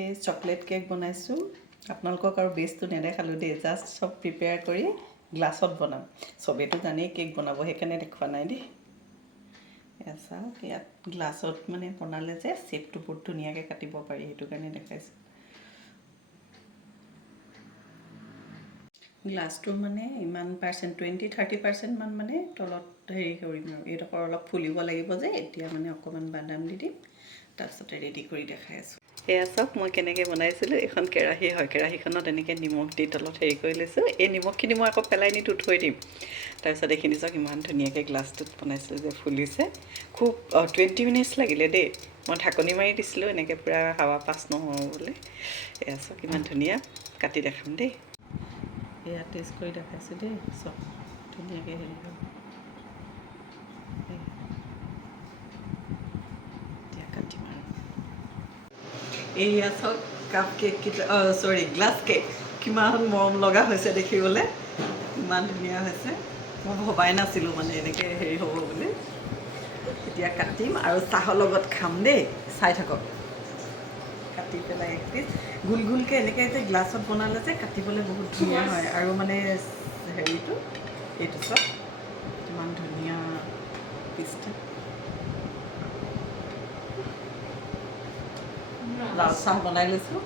এই chocolate cake বনাইছোঁ। আপোনালোকক আৰু বেষ্টটো নেদেখালোঁ দেই, জাষ্ট চব প্ৰিপেয়াৰ কৰি গ্লাছত বনাম। চবেইতো জানেই কেক বনাব, সেইকাৰণে দেখুওৱা নাই দেই। এয়া চাওক, ইয়াত গ্লাছত মানে বনালে যে শ্বেপটো বহুত ধুনীয়াকৈ কাটিব পাৰি, সেইটো কাৰণে দেখাইছোঁ। গ্লাছটো মানে ইমান পাৰ্চেণ্ট 20-30% মান মানে তলত হেৰি কৰিম আৰু এইডোখৰ অলপ ফুলিব লাগিব যে, এতিয়া মানে অকণমান বাদাম দি দিম, তাৰপিছতে ৰেডি কৰি দেখাই আছোঁ। এয়া চাওক মই কেনেকৈ বনাইছিলোঁ। এইখন কেৰাহী হয়, কেৰাহীখনত এনেকৈ নিমখ দি তলত হেৰি কৰি লৈছোঁ। এই নিমখখিনি মই আকৌ পেলাই নি থৈ দিম। তাৰপিছত এইখিনি চাওক ইমান ধুনীয়াকৈ গ্লাছটোত বনাইছিলোঁ যে ফুলিছে। খুব 20 মিনিটছ লাগিলে দেই। মই ঢাকনি মাৰি দিছিলোঁ এনেকৈ পূৰা হাৱা পাছ নহ'বলৈ। এয়া চাওক ইমান ধুনীয়া, কাটি দেখাম দেই। এয়া টেষ্ট কৰি দেখাইছোঁ দেই, চব ধুনীয়াকৈ হেৰি হ'ল। এতিয়া কাটিম আৰু এইয়া চাওক কাপ কেককেইটা, গ্লাছ কেক কিমান মৰম লগা হৈছে দেখিবলৈ, ইমান ধুনীয়া হৈছে। মই ভবাই নাছিলোঁ মানে এনেকৈ হেৰি হ'ব বুলি। এতিয়া কাটিম আৰু চাহৰ লগত খাম দেই, চাই থাকক। কাটি পেলাই এক পিচ গোল গোলকৈ এনেকৈ যে গ্লাছত বনালে যে কাটিবলৈ বহুত ধুনীয়া হয়। আৰু মানে হেৰিটো এইটো চব ইমান ধুনীয়া পিচটো। লাল চাহ বনাই লৈছোঁ।